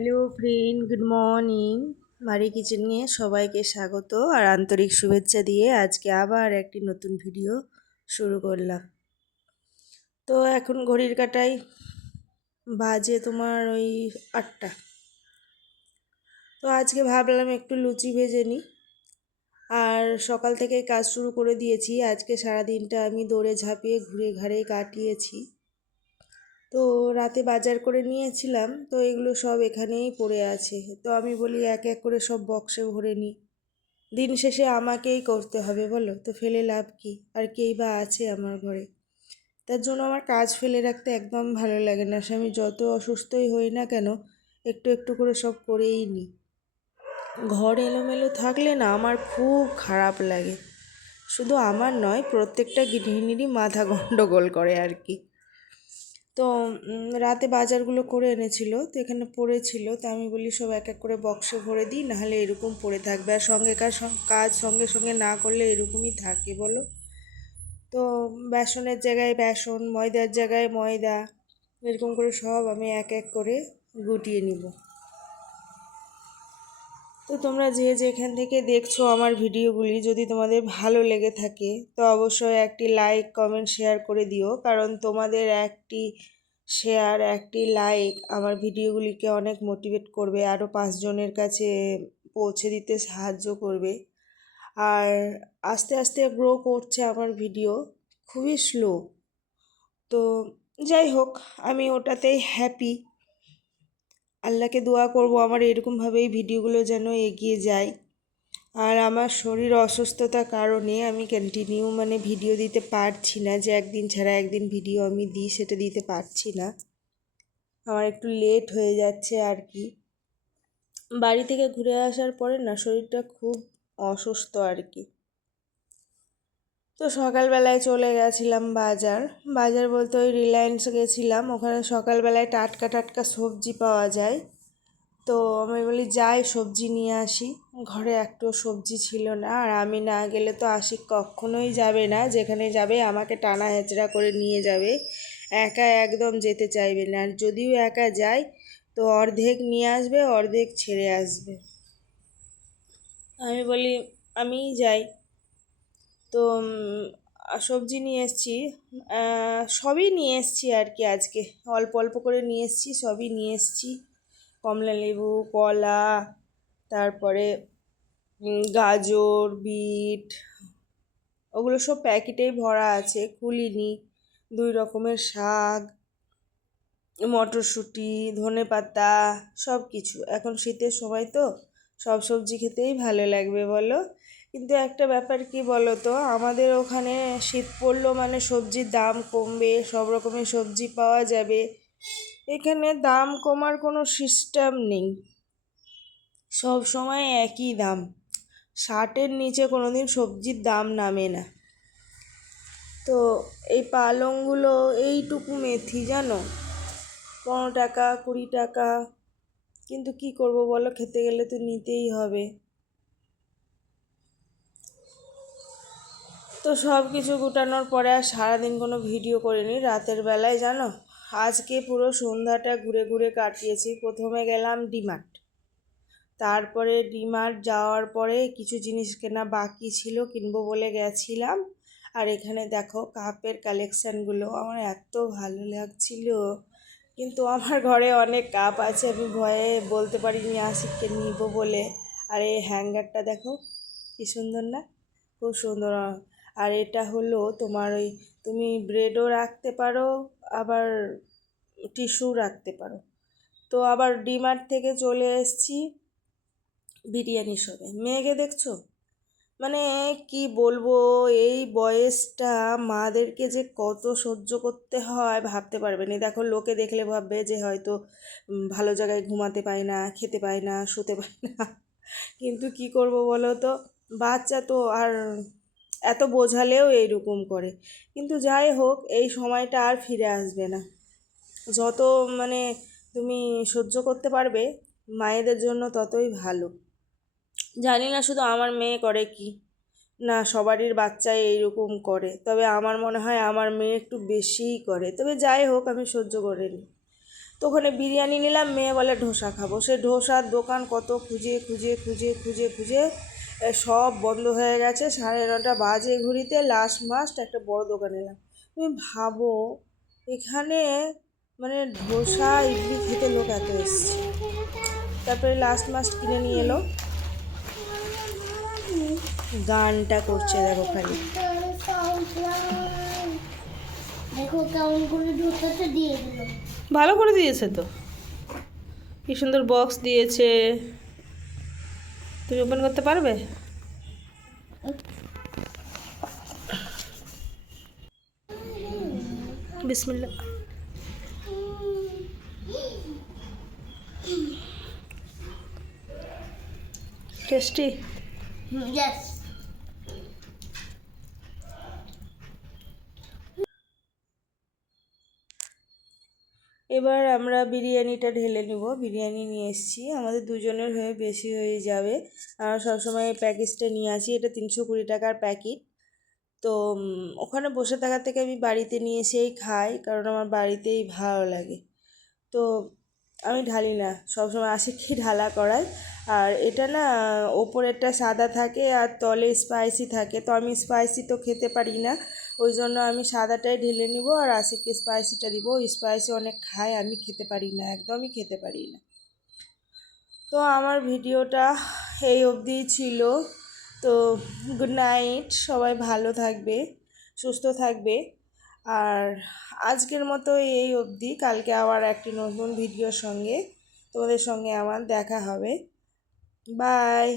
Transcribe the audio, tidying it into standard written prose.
Hello friend, good morning. মারি কিচেনে সবাইকে স্বাগত আর আন্তরিক শুভেচ্ছা দিয়ে আজকে আবার একটি নতুন ভিডিও শুরু করলাম। তো এখন ঘড়ির কাঁটায় বাজে তোমার ওই 8টা। তো আজকে ভাবলাম একটু লুচি ভেজে নিই। আর সকাল থেকেই কাজ শুরু করে দিয়েছি। আজকে সারাদিনটা আমি দৌড়ে ঝাঁপিয়ে ঘুরে ঘাড়ে কাটিয়েছি। তো রাতে বাজার করে নিয়েছিলাম, তো এগুলো সব এখানেই পড়ে আছে। তো আমি বলি এক এক করে সব বক্সে ভরে নিই। দিন শেষে আমাকেই করতে হবে বলো, তো ফেলে লাভ কি? আর কেই বা আছে আমার ঘরে? তার জন্য আমার কাজ ফেলে রাখতে একদম ভালো লাগে না। সে আমি যত অসুস্থই হই না কেন, একটু একটু করে সব করেই নিই। ঘর এলোমেলো থাকলে না আমার খুব খারাপ লাগে। শুধু আমার নয়, প্রত্যেকটা গৃহিণীরই মাথা গন্ডগোল করে আর কি। তো রাতে বাজারগুলো করে এনেছিল, তো এখানে পড়েছিল। তো আমি বলি সব এক এক করে বক্সে ভরে দিই, নাহলে এরকম পড়ে থাকবে। আর কাজ সঙ্গে সঙ্গে না করলে এরকমই থাকে বলো। তো বেসনের জায়গায় বেসন, ময়দার জায়গায় ময়দা, এরকম করে সব আমি এক এক করে গুটিয়ে নিব। তো তোমরা যে যেখান থেকে দেখছো আমার ভিডিওগুলি, যদি তোমাদের ভালো লেগে থাকে তো অবশ্যই একটি লাইক, কমেন্ট, শেয়ার করে দিও। কারণ তোমাদের একটি শেয়ার, একটি লাইক আমার ভিডিওগুলিকে অনেক মোটিভেট করবে, আরও 5 জনের কাছে পৌঁছে দিতে সাহায্য করবে। আর আস্তে আস্তে গ্রো করছে আমার ভিডিও, খুবই স্লো। তো যাই হোক, আমি ওটাতেই হ্যাপি। আল্লাহকে দোয়া করব আমার এরকমভাবেই ভিডিওগুলো যেন এগিয়ে যায়। আর আমার শরীর অসুস্থতার কারণে আমি কন্টিনিউ ভিডিও দিতে পারছি না, যে একদিন ছাড়া একদিন ভিডিও আমি দিই সেটা দিতে পারছি না। আমার একটু লেট হয়ে যাচ্ছে আর কি। বাড়ি থেকে ঘুরে আসার পরে না শরীরটা খুব অসুস্থ আর কি। তো সকালবেলায় চলে গেছিলাম বাজার। বাজার বলতে ওই রিলায়েন্স গেছিলাম, ওখানে সকালবেলায় টাটকা টাটকা সবজি পাওয়া যায়। তো আমি বলি যাই সবজি নিয়ে আসি। ঘরে একটু সবজি ছিল না, আর আমি না গেলে তো আশিক কখনোই যাবে না। যেখানে যাবে আমাকে টানা হেঁচড়া করে নিয়ে যাবে, একা একদম যেতে চাইবে না। আর যদিও একা যায় তো অর্ধেক নিয়ে আসবে, অর্ধেক ছেড়ে আসবে। আমি বলি আমিই যাই। তো সবজি নিয়ে এসেছি, সবই নিয়ে এসেছি আর কি। আজকে অল্প অল্প করে নিয়ে এসেছি, সবই নিয়ে এসেছি। কমলা লেবু, কলা, তারপরে গাজর, বিট, ওগুলো সব প্যাকেটেই ভরা আছে, খুলিনি। 2 রকমের শাক, মটরশুঁটি, ধনেপাতা, সব কিছু। এখন শীতের সময় তো সব সবজি খেতেই ভালো লাগবে বলো। কিন্তু একটা ব্যাপার কি বলো তো, আমাদের ওখানে শীত পড়লো মানে সবজির দাম কমবে, সব রকমের সবজি পাওয়া যাবে। এখানে দাম কমার কোনো সিস্টেম নেই, সব সময় একই দাম। 60-এর নিচে কোনোদিন সবজির দাম নামে না। তো এই পালংগুলো, এইটুকু মেথি জানো, 15 টাকা, 20 টাকা। কিন্তু কি করব বলো, খেতে গেলে তো নিতেই হবে। তো সব কিছু গুটানোর পরে আর সারাদিন কোনো ভিডিও করিনি। রাতের বেলায় জানো, আজকে পুরো সন্ধ্যাটা ঘুরে ঘুরে কাটিয়েছি। প্রথমে গেলাম ডিমার্ট, তারপরে ডিমার্ট যাওয়ার পরে কিছু জিনিস কেনা বাকি ছিল, কিনবো বলে গেছিলাম। আর এখানে দেখো কাপের কালেকশানগুলো আমার এত ভালো লাগছিল। কিন্তু আমার ঘরে অনেক কাপ আছে, আমি ভয়ে বলতে পারিনি আশিককে নিব বলে। আর এই হ্যাঙ্গারটা দেখো কি সুন্দর না, খুব সুন্দর। আর এটা হলো তোমার ওই, তুমি ব্রেডও রাখতে পারো, আবার টিস্যু রাখতে পারো। তো আবার ডিমার্ট থেকে চলে এসেছি বিরিয়ানি শপে। মেয়েকে দেখছো, মানে কি বলবো, এই বয়সটা মাদেরকে যে কত সহ্য করতে হয় ভাবতে পারবে না। দেখো লোকে দেখলে ভাববে যে হয়তো ভালো জায়গায় ঘুমাতে পায় না, খেতে পায় না, শুতে পায় না। কিন্তু কি করব বলো তো, বাচ্চা তো, আর এত বোঝালেও এইরকম করে। কিন্তু যাই হোক, এই সময়টা আর ফিরে আসবে না। যত মানে তুমি সহ্য করতে পারবে মায়েদের জন্য ততই ভালো। জানি না শুধু আমার মেয়ে করে কি না, সবারই বাচ্চাই এইরকম করে, তবে আমার মনে হয় আমার মেয়ে একটু বেশিই করে। তবে যাই হোক, আমি সহ্য করে নিই। তো ওখানে বিরিয়ানি নিলাম, মেয়ে বলে ধোসা খাবো। সে ধোসার দোকান কত খুঁজে খুঁজে খুঁজে খুঁজে খুঁজে সব বন্ধ হয়ে গেছে। 9:30 বাজে ঘুরিতে লাস্ট একটা বড় দোকান এলাম। তুমি ভাবো এখানে মানে ধোসা ইডলি খেতে লোক এত এসছে। তারপরে মাস্ট কিনে নিয়ে এলো। গানটা করছে দেখো খালি। দেখো কেমন করে ঢোকাতে দিয়ে দিল। ভালো করে দিয়েছে তো, কি সুন্দর বক্স দিয়েছে। তুমি ওপেন করতে পারবে? বিসমিল্লাহ। টেস্টি। ইয়েস। এবার আমরা বিরিয়ানিটা ঢেলে নেব। বিরিয়ানি নিয়ে এসেছি, আমাদের দুজনের হয়ে বেশি হয়ে যাবে। আমরা সবসময় এই প্যাকেজটা নিয়ে আসি, এটা 320 টাকার প্যাকেট। তো ওখানে বসে থাকার থেকে আমি বাড়িতে নিয়ে এসেই খাই, কারণ আমার বাড়িতেই ভালো লাগে। তো আমি ঢালি না, সবসময় আসি কি ঢালা করাই। আর এটা না ওপরেরটা সাদা থাকে আর তলে স্পাইসি থাকে, তো আমি স্পাইসি তো খেতে পারি না, ওই জন্য আমি সাদাটাই ঢেলে নিব আর আশিককে স্পাইসিটা দিব। স্পাইসি অনেক খায়, আমি খেতে পারি না, একদমই খেতে পারি না। তো আমার ভিডিওটা এই অবধিই ছিল। তো গুড নাইট, সবাই ভালো থাকবে, সুস্থ থাকবে। আর আজকের মতো এই অবধি, কালকে আবার একটি নতুন ভিডিওর সঙ্গে তোমাদের সঙ্গে আমার দেখা হবে। বাই।